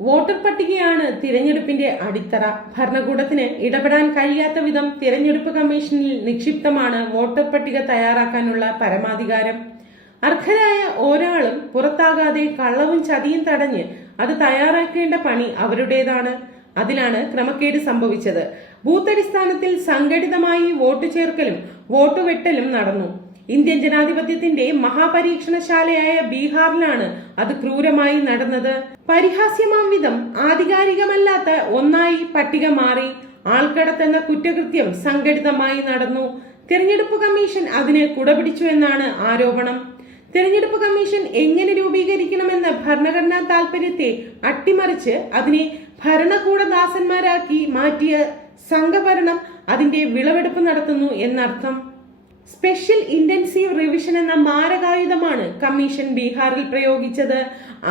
Voter പട്ടികയാണ് തിരഞ്ഞെടുപ്പിന്റെ അടിത്തറ. ഭരണകൂടത്തിന് ഇടപെടാൻ കഴിയാത്ത വിധം തിരഞ്ഞെടുപ്പ് കമ്മീഷനിൽ നിക്ഷിപ്തമാണ് വോട്ടർ പട്ടിക തയ്യാറാക്കാനുള്ള പരമാധികാരം. അർഹരായ ഒരാളും പുറത്താകാതെ കള്ളവും ചതിയും തടഞ്ഞ് അത് തയ്യാറാക്കേണ്ട പണി അവരുടേതാണ്. അതിലാണ് ക്രമക്കേട് സംഭവിച്ചത്. ബൂത്തടിസ്ഥാനത്തിൽ സംഘടിതമായി വോട്ട് ചേർക്കലും വോട്ട് വെട്ടലും നടന്നു. ഇന്ത്യൻ ജനാധിപത്യത്തിന്റെ മഹാപരീക്ഷണശാലയായ ബീഹാറിലാണ് അത് ക്രൂരമായി നടന്നത്. പരിഹാസ്യമാം വിധം ആധികാരികമല്ലാത്ത ഒന്നായി പട്ടിക മാറി ആൾക്കടത്തെന്ന കുറ്റകൃത്യം സംഘടിതമായി നടന്നു. തിരഞ്ഞെടുപ്പ് കമ്മീഷൻ അതിനെ കുടപിടിച്ചു എന്നാണ് ആരോപണം. തിരഞ്ഞെടുപ്പ് കമ്മീഷൻ എങ്ങനെ രൂപീകരിക്കണമെന്ന ഭരണഘടനാ താൽപര്യത്തെ അട്ടിമറിച്ച് അതിനെ ഭരണകൂടദാസന്മാരാക്കി മാറ്റിയ സംഘഭരണം അതിന്റെ വിളവെടുപ്പ് നടത്തുന്നു എന്നർത്ഥം. സ്പെഷ്യൽ ഇന്റൻസീവ് റിവിഷൻ എന്ന മാരകായുധമാണ് കമ്മീഷൻ ബീഹാറിൽ പ്രയോഗിച്ചത്.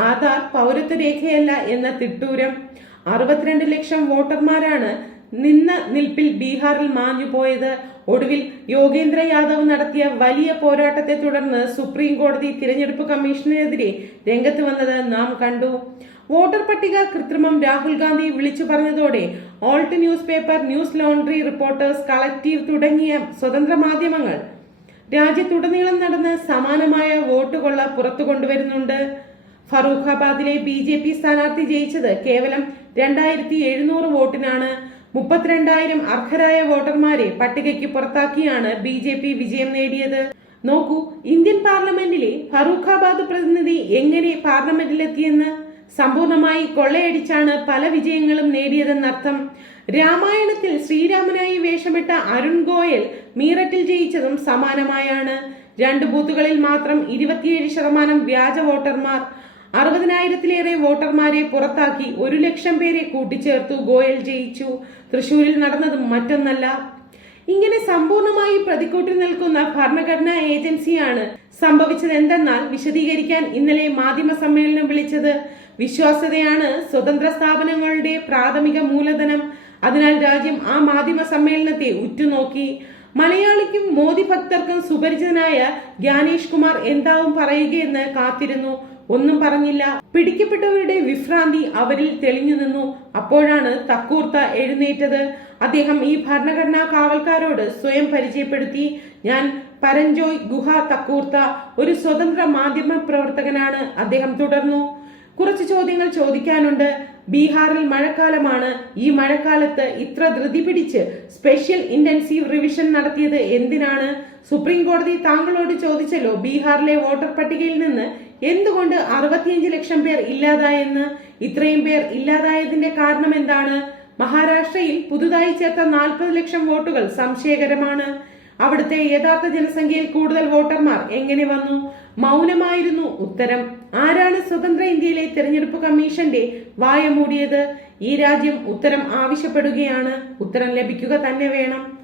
ആധാർ പൗരത്വ രേഖയല്ല എന്ന തിട്ടൂരം. അറുപത്തിരണ്ട് ലക്ഷം വോട്ടർമാരാണ് നിന്ന നിൽപ്പിൽ ബീഹാറിൽ മാഞ്ഞു പോയത്. ഒടുവിൽ യോഗേന്ദ്ര യാദവ് നടത്തിയ വലിയ പോരാട്ടത്തെ തുടർന്ന് സുപ്രീം കോടതി തിരഞ്ഞെടുപ്പ് കമ്മീഷനെതിരെ രംഗത്ത് വന്നത് നാം കണ്ടു. വോട്ടർ പട്ടിക കൃത്രിമം രാഹുൽ ഗാന്ധി വിളിച്ചു പറഞ്ഞതോടെ Alt News paper Newslaundry Reporters Collective തുടങ്ങിയ സ്വതന്ത്ര മാധ്യമങ്ങൾ രാജ്യത്തുടനീളം നടന്ന സമാനമായ വോട്ടുകൊള്ള പുറത്തു കൊണ്ടുവരുന്നുണ്ട്. ഫറൂഖാബാദിലെ ബി ജെ പി സ്ഥാനാർത്ഥി ജയിച്ചത് കേവലം രണ്ടായിരത്തി എഴുന്നൂറ് വോട്ടിനാണ്. മുപ്പത്തിരണ്ടായിരം അർഹരായ വോട്ടർമാരെ പട്ടികയ്ക്ക് പുറത്താക്കിയാണ് ബി ജെ പി വിജയം നേടിയത്. നോക്കൂ ഇന്ത്യൻ പാർലമെന്റിലെ ഫറൂഖാബാദ് പ്രതിനിധി എങ്ങനെ പാർലമെന്റിലെത്തിയെന്ന്? സമ്പൂർണമായി കൊള്ളയടിച്ചാണ് പല വിജയങ്ങളും നേടിയതെന്നർത്ഥം. രാമായണത്തിൽ ശ്രീരാമനായി വേഷമിട്ട അരുൺ ഗോയൽ മീററ്റിൽ ജയിച്ചതും സമാനമായാണ്. രണ്ട് ബൂത്തുകളിൽ മാത്രം ഇരുപത്തിയേഴ് ശതമാനം വ്യാജ വോട്ടർമാർ അറുപതിനായിരത്തിലേറെ വോട്ടർമാരെ പുറത്താക്കി ഒരു ലക്ഷം പേരെ കൂട്ടിച്ചേർത്തു ഗോയൽ ജയിച്ചു. തൃശൂരിൽ നടന്നതും മറ്റൊന്നല്ല. ഇങ്ങനെ സമ്പൂർണമായി പ്രതിക്കൂട്ടിൽ നിൽക്കുന്ന ഭരണഘടനാ ഏജൻസിയാണ് സംഭവിച്ചത് എന്തെന്നാൽ വിശദീകരിക്കാൻ ഇന്നലെ മാധ്യമ സമ്മേളനം വിളിച്ചത് വിശ്വാസ്യതയാണ് സ്വതന്ത്ര സ്ഥാപനങ്ങളുടെ പ്രാഥമിക മൂലധനം. അതിനാൽ രാജ്യം ആ മാധ്യമ സമ്മേളനത്തെ ഉറ്റുനോക്കി. മലയാളിക്കും മോദി ഭക്തർക്കും സുപരിചിതനായ ജ്ഞാനേഷ് കുമാർ എന്താവും പറയുകയെന്ന് കാത്തിരുന്നു. ഒന്നും പറഞ്ഞില്ല. പിടിക്കപ്പെട്ടവരുടെ വിഭ്രാന്തി അവരിൽ തെളിഞ്ഞു നിന്നു. അപ്പോഴാണ് തക്കൂർത്ത എഴുന്നേറ്റത്. അദ്ദേഹം ഈ ഭരണഘടനാ കാവൽക്കാരോട് സ്വയം പരിചയപ്പെടുത്തി ഞാൻ പരഞ്ജോയ് ഗുഹ തക്കൂർത്ത ഒരു സ്വതന്ത്ര മാധ്യമ പ്രവർത്തകനാണ് അദ്ദേഹം തുടർന്നു. കുറച്ച് ചോദ്യങ്ങൾ ചോദിക്കാനുണ്ട്. ബീഹാറിൽ മഴക്കാലമാണ്. ഈ മഴക്കാലത്ത് ഇത്ര ധൃതി പിടിച്ച് സ്പെഷ്യൽ ഇന്റൻസീവ് റിവിഷൻ നടത്തിയത് എന്തിനാണ്? സുപ്രീം കോടതി താങ്കളോട് ചോദിച്ചല്ലോ ബീഹാറിലെ വോട്ടർ പട്ടികയിൽ നിന്ന് എന്തുകൊണ്ട് അറുപത്തിയഞ്ച് ലക്ഷം പേർ ഇല്ലാതായെന്ന്? ഇത്രയും പേർ ഇല്ലാതായതിന്റെ കാരണം എന്താണ് മഹാരാഷ്ട്രയിൽ പുതുതായി ചേർത്ത നാൽപ്പത് ലക്ഷം വോട്ടുകൾ സംശയകരമാണ്. അവിടുത്തെ യഥാർത്ഥ ജനസംഖ്യയിൽ കൂടുതൽ വോട്ടർമാർ എങ്ങനെ വന്നു? മൗനമായിരുന്നു ഉത്തരം. ആരാണ് സ്വതന്ത്ര ഇന്ത്യയിലെ തെരഞ്ഞെടുപ്പ് കമ്മീഷന്റെ വായ മൂടിയത്? ഈ രാജ്യം ഉത്തരം ആവശ്യപ്പെടുകയാണ്. ഉത്തരം ലഭിക്കുക തന്നെ വേണം.